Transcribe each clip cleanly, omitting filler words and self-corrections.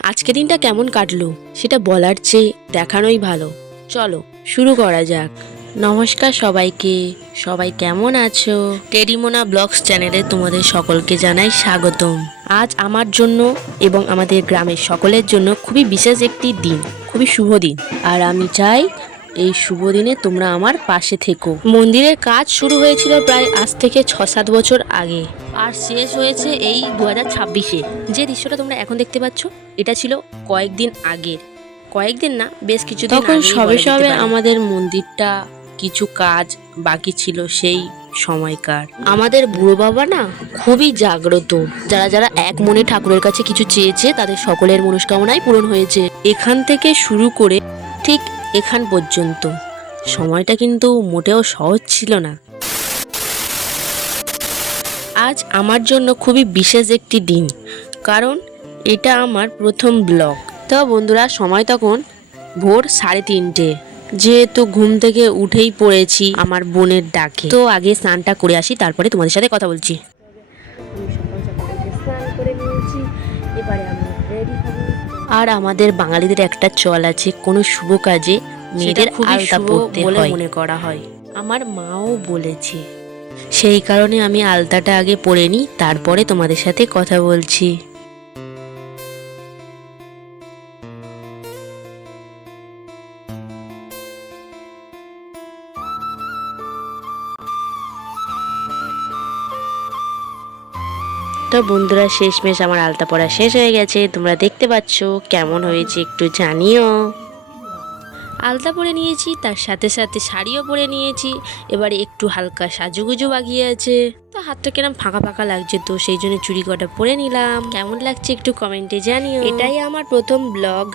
আজকে দিনটা কেমন কাটলো সেটা বলার চেয়ে দেখানোই ভালো। চলো শুরু করা যাক। নমস্কার সবাইকে, সবাই কেমন আছো? টেডিমোনা ব্লগস চ্যানেলে তোমাদের সকলকে জানাই স্বাগতম। আজ আমার জন্য এবং আমাদের গ্রামের সকলের জন্য খুবই বিশেষ একটি দিন, খুবই শুভ দিন। আর আমি চাই এই শুভ দিনে তোমরা আমার পাশে থেকো। মন্দিরের কাজ শুরু হয়েছিল প্রায় আজ থেকে 6-7 বছর আগে, আর শেষ হয়েছে এই 2026-এ। যে দৃশ্যটা তোমরা এখন দেখতে পাচ্ছ এটা ছিল কয়েকদিন আগের, কয়েকদিন না বেশ কিছুদিন তখন আগেই সবে বলা যেতে সবে পারে। আমাদের মন্দিরটা কিছু কাজ বাকি ছিল সেই সময়কার। আমাদের বুড়ো বাবা না খুবই জাগ্রত। যারা যারা এক মনে ঠাকুরের কাছে কিছু চেয়েছে তাদের সকলের মনস্কামনাই পূরণ হয়েছে। এখান থেকে শুরু করে ঠিক এখান পর্যন্ত সময়টা কিন্তু মোটেও সহজ ছিল না। আজ আমার জন্য খুবই বিশেষ একটি দিন, কারণ এটা আমার প্রথম ব্লগ। তো বন্ধুরা, সময় তখন ভোর 3:30। যেহেতু ঘুম থেকে উঠেই পড়েছি আমার বোনের ডাকে, তো আগে স্নানটা করে আসি, তারপরে তোমাদের সাথে কথা বলছি। আর আমাদের বাঙালিদের একটা চল আছে, কোনো শুভ কাজে মেয়েদের আলতা পরতে বলে মনে করা হয়। আমার মাও বলেছে, সেই কারণে আমি আলতাটা আগে পরে নিই, তারপরে তোমাদের সাথে কথা বলছি। তো বন্ধুরা, শেষমেশ আমার আলতা পরা শেষ হয়ে গেছে। তোমরা দেখতে পাচ্ছ কেমন হয়েছে একটু জানিও। আলতা পরে নিয়েছি, তার সাথে সাথে শাড়িও পরে নিয়েছি। এবারে একটু হালকা সাজুগুজু বাগিয়ে আছে, তো হাতটা কেরম ফাঁকা ফাঁকা লাগছে, তো সেই জন্য চুড়ি কটা পরে নিলাম। কেমন লাগছে একটু কমেন্টে জানিও। এটাই আমার প্রথম ব্লগ,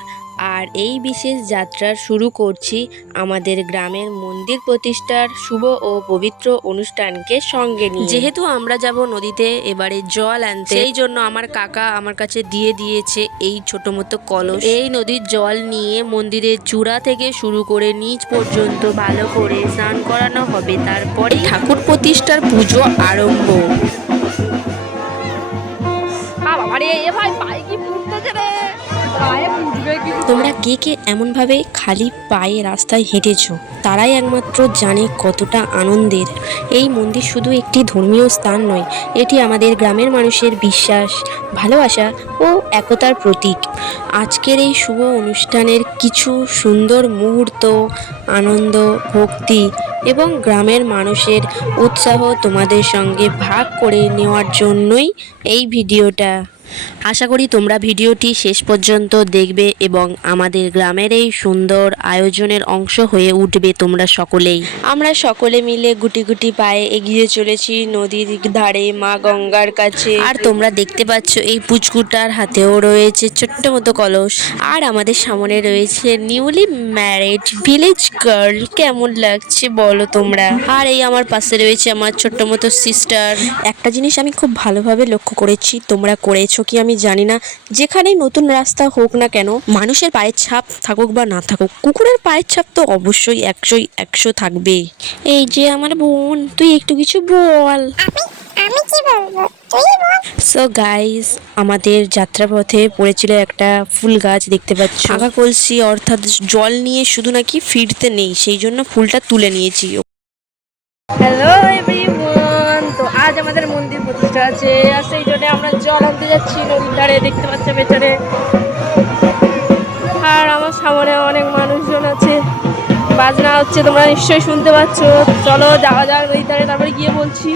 আর এই বিশেষ যাত্রার শুরু করছি আমাদের গ্রামের মন্দির প্রতিষ্ঠার শুভ ও পবিত্র অনুষ্ঠানকে সঙ্গে নিয়ে। যেহেতু আমরা যাব নদীতে এবারে জল আনতে, সেই জন্য আমার কাকা আমার কাছে দিয়ে দিয়েছে এই ছোট মতো কলস। এই নদীর জল নিয়ে মন্দিরের চূড়া থেকে শুরু করে নিচ পর্যন্ত ভালো করে স্নান করানো হবে, তারপরে ঠাকুর প্রতিষ্ঠার পুজো আরম্ভ। তোমরা কে কে এমনভাবে খালি পায়ে রাস্তায় হেঁটেছো, তারাই একমাত্র জানে কতটা আনন্দের। এই মন্দির শুধু একটি ধর্মীয় স্থান নয়, এটি আমাদের গ্রামের মানুষের বিশ্বাস, ভালোবাসা ও একতার প্রতীক। আজকের এই শুভ অনুষ্ঠানের কিছু সুন্দর মুহূর্ত, আনন্দ, ভক্তি এবং গ্রামের মানুষের উৎসাহ তোমাদের সঙ্গে ভাগ করে নেওয়ার জন্যই এই ভিডিওটা। আশা করি তোমরা ভিডিওটি শেষ পর্যন্ত দেখবে এবং আমাদের গ্রামের এই সুন্দর আয়োজনের অংশ হয়ে উঠবে তোমরা সকলেই। আমরা সকলে মিলে গুটি গুটি পায়ে এগিয়ে চলেছি নদীর ধারে মা গঙ্গার কাছে। আর তোমরা দেখতে পাচ্ছ এই পুচকুটার হাতেও রয়েছে ছোট্ট মতো কলস, আর আমাদের সামনে রয়েছে নিউলি ম্যারিড ভিলেজ গার্ল। কেমন লাগছে বলো তোমরা? আর এই আমার পাশে রয়েছে আমার ছোট্ট মতো সিস্টার। একটা জিনিস আমি খুব ভালোভাবে লক্ষ্য করেছি, তোমরা করেছো কি আমি জানি না, যেখানেই নতুন রাস্তা হোক না কেন, মানুষের পায়ের ছাপ থাকুক বা না থাকুক, কুকুরের পায়ের ছাপ তো অবশ্যই 100 থাকবে। এই যে আমার বোন, তুই একটু কিছু বল। আমি কি বলবো, তুই বল। সো গাইস, আমাদের যাত্রাপথে পড়েছিল একটা ফুল গাছ, দেখতে পাচ্ছ। ফাঁকা কলসি অর্থাৎ জল নিয়ে শুধু নাকি ফিরতে নেই, সেই জন্য ফুলটা তুলে নিয়েছি। হ্যালো এভরিওয়ান, তো আজ আমাদের মন্দির প্রতিষ্ঠা আছে, আর সেই জন্য আমরা জল আনতে যাচ্ছি নদীর ধারে। দেখতে পাচ্ছ পেছনে, আর আমার সামনে অনেক মানুষজন আছে, বাজনা হচ্ছে, তোমরা নিশ্চয়ই শুনতে পাচ্ছ। চলো যাওয়া যাক নদীর ধারে, তারপরে গিয়ে বলছি।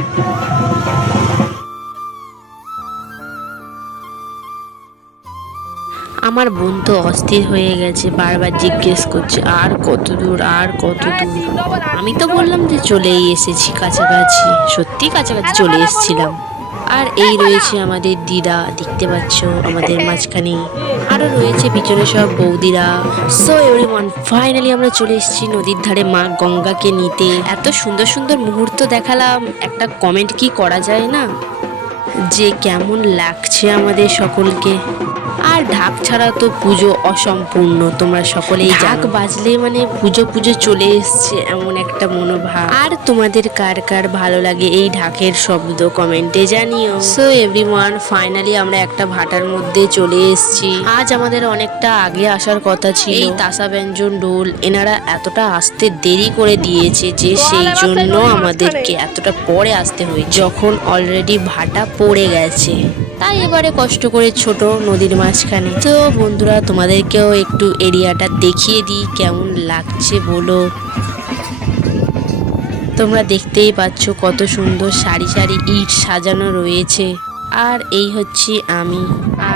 আমার বোন তো অস্থির হয়ে গেছে, বারবার জিজ্ঞেস করছে আর কত দূর, আর কত দূর। আমি তো বললাম যে চলেই এসেছি কাছাকাছি, সত্যি কাছাকাছি চলে এসেছিলাম। আর এই রয়েছে আমাদের দিদা, দেখতে পাচ্ছ আমাদের মাঝখানে, আরও রয়েছে পিছনে সব বৌদিরা। সো এভরিওয়ান, ফাইনালি আমরা চলে এসেছি নদীর ধারে মা গঙ্গাকে নিতে। এত সুন্দর সুন্দর মুহূর্ত দেখালাম, একটা কমেন্ট কি করা যায় না যে কেমন লাগছে আমাদের সকলকে? আর ঢাক ছাড়া তো পুজো অসম্পূর্ণ, তোমরা সকলেই ঢাক বাজলে মানে পুজো পুজো চলে এসছে এমন একটা মনোভাব। আর তোমাদের কার কার ভালো লাগে এই ঢাকের শব্দ কমেন্টে জানিও। সো এভরিওয়ান, ফাইনালি আমরা একটা ভাটার মধ্যে চলে এসেছি। আজ আমাদের অনেকটা আগে আসার কথা ছিল। এই তাসা ব্যঞ্জন ঢোল এনারা এতটা আসতে দেরি করে দিয়েছে যে সেই জন্য আমাদেরকে এতটা পরে আসতে হয়, যখন অলরেডি ভাটা পড়ে গেছে। তাই এবারে কষ্ট করে ছোট নদীর মাঝখানে। তো বন্ধুরা, তোমাদেরকেও একটু এরিয়াটা দেখিয়ে দিই কেমন লাগছে বলো। তোমরা দেখতেই পাচ্ছ কত সুন্দর সারি সারি ইট সাজানো রয়েছে। আর এই হচ্ছে আমি,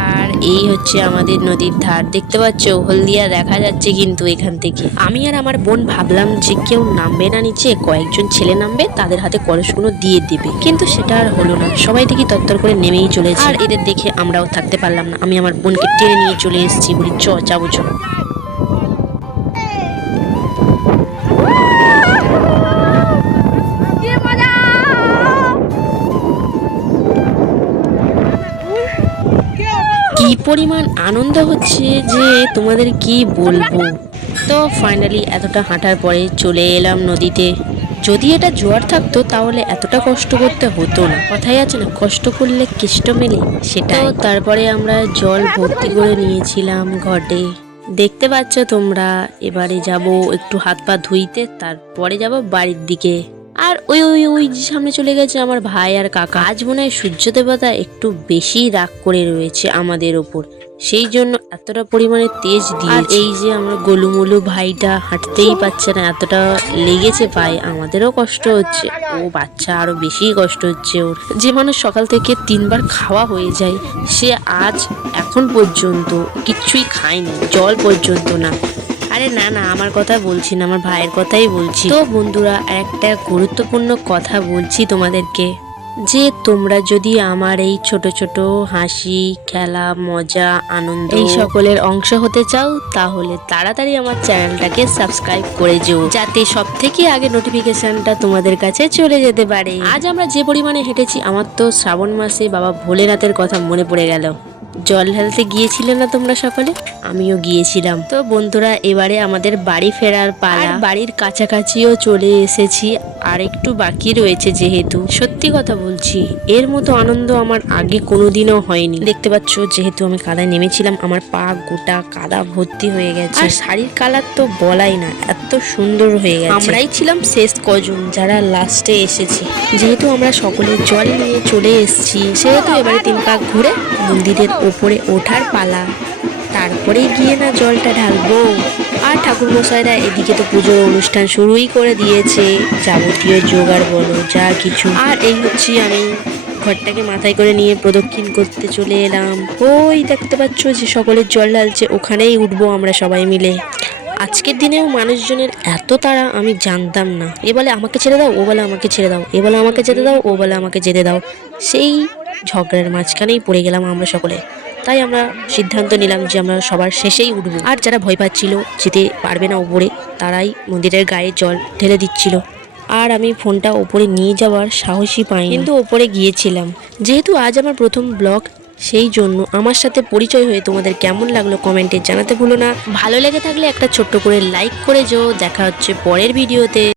আর এই হচ্ছে আমাদের নদীর ধার। দেখতে পাচ্ছ হলদিয়া দেখা যাচ্ছে কিন্তু এখান থেকে। আমি আর আমার বোন ভাবলাম যে কেউ নামবে না নিচে, কয়েকজন ছেলে নামবে, তাদের হাতে কলসগুলো দিয়ে দেবে, কিন্তু সেটা আর হলো না। সবাই দেখি তত্তর করে নেমেই চলেছে। আর এদের দেখে আমরাও থাকতে পারলাম না, আমি আমার বোনকে টেনে নিয়ে চলে এসেছি, বলি যাবো চ। কি পরিমাণ আনন্দ হচ্ছে যে তোমাদের কি বলবো। তো ফাইনালি এতটা হাঁটার পরে চলে এলাম নদীতে। যদি এটা জোয়ার থাকতো তাহলে এতটা কষ্ট করতে হতো না। কথাই আছে না, কষ্ট করলে কেষ্ট মেলে, সেটাই। তারপরে আমরা জল ভর্তি করে নিয়েছিলাম ঘটে। দেখতে পাচ্ছ তোমরা। এবারে যাব একটু হাত পা ধুইতে, তারপরে যাব বাড়ির দিকে। আর ওই ওই ওই যে সামনে চলে গেছে আমার ভাই আর কাকা। আজ মনে হয় সূর্য দেবতা একটু বেশি রাগ করে রয়েছে আমাদের ওপর, সেই জন্য এতটা পরিমাণে তেজ দিয়ে। এই যে আমরা গোলুমুলু ভাইটা হাঁটতেই পারছে না, এতটা লেগেছে পায়ে। আমাদেরও কষ্ট হচ্ছে, ও বাচ্চা আরো বেশি কষ্ট হচ্ছে ওর। যে মানুষ সকাল থেকে 3 বার খাওয়া হয়ে যায়, সে আজ এখন পর্যন্ত কিচ্ছুই খায়নি, জল পর্যন্ত না। আরে না না, আমার কথা বলছি না, আমার ভাইয়ের কথাই বলছি। তো বন্ধুরা, একটা গুরুত্বপূর্ণ কথা বলছি তোমাদেরকে, যে তোমরা যদি আমার এই ছোট ছোট হাসি, খেলা, মজা, আনন্দ এই সকলের অংশ হতে চাও, তাহলে তাড়াতাড়ি আমার চ্যানেলটাকে সাবস্ক্রাইব করে যেও, যাতে সব থেকে আগে নোটিফিকেশনটা তোমাদের কাছে চলে যেতে পারে। আজ আমরা যে পরিমাণে হেঁটেছি, আমার তো শ্রাবণ মাসে বাবা ভোলেনাথের কথা মনে পড়ে গেল। জল ঢালতে গিয়েছিলে না তোমরা সকলে? আমিও গিয়েছিলাম। তো বন্ধুরা, এবারে আমাদের বাড়ি ফেরার পালা। বাড়ির কাছাকাছিও চলে এসেছি, আর একটু বাকি রয়েছে। যেহেতু সত্যি কথা বলছি, এর মতো আনন্দ আমার আগে কোনোদিনও হয়নি। দেখতে পাচ্ছ, যেহেতু আমি কাদায় নেমেছিলাম, আমার পা গোটা কাদা ভর্তি হয়ে গেছে। আর শাড়ির কালার তো বলাই না, এত সুন্দর হয়ে গেছে। আমরাই ছিলাম শেষ কজন যারা লাস্টে এসেছি। যেহেতু আমরা সকলে জল নিয়ে চলে এসেছি, সেহেতু এবারে 3 পাক ঘুরে মন্দিরের ওপরে ওঠার পালা। তারপরে গিয়ে না জলটা ঢালবো। আর ঠাকুর মশাইরা এদিকে তো পুজোর অনুষ্ঠান শুরুই করে দিয়েছে, যাবতীয় জোগাড় বলো যা কিছু। আর এই হচ্ছে আমি ঘরটাকে মাথায় করে নিয়ে প্রদক্ষিণ করতে চলে এলাম। ওই দেখতে পাচ্ছ যে সকলের জল ঢালছে, ওখানেই উঠবো আমরা সবাই মিলে। আজকের দিনেও মানুষজনের এত তাড়া আমি জানতাম না। এ বলে আমাকে ছেড়ে দাও, ও বলে আমাকে ছেড়ে দাও, এ বলে আমাকে যেতে দাও, ও বলে আমাকে যেতে দাও। সেই ঝগড়ার মাঝখানেই পড়ে গেলাম আমরা সকলে। তাই আমরা সিদ্ধান্ত নিলাম যে আমরা সবার শেষেই উঠবো। আর যারা ভয় পাচ্ছিল, যেতে পারবে না ওপরে, তারাই মন্দিরের গায়ে জল ঢেলে দিচ্ছিল। আর আমি ফোনটা ওপরে নিয়ে যাওয়ার সাহসই পাইনি, কিন্তু ওপরে গিয়েছিলাম। যেহেতু আজ আমার প্রথম ব্লগ, সেই জন্য আমার সাথে পরিচয় হয়ে তোমাদের কেমন লাগলো কমেন্টে জানাতে ভুলো না। ভালো লেগে থাকলে একটা ছোট্ট করে লাইক করে যেও। দেখা হচ্ছে পরের ভিডিওতে।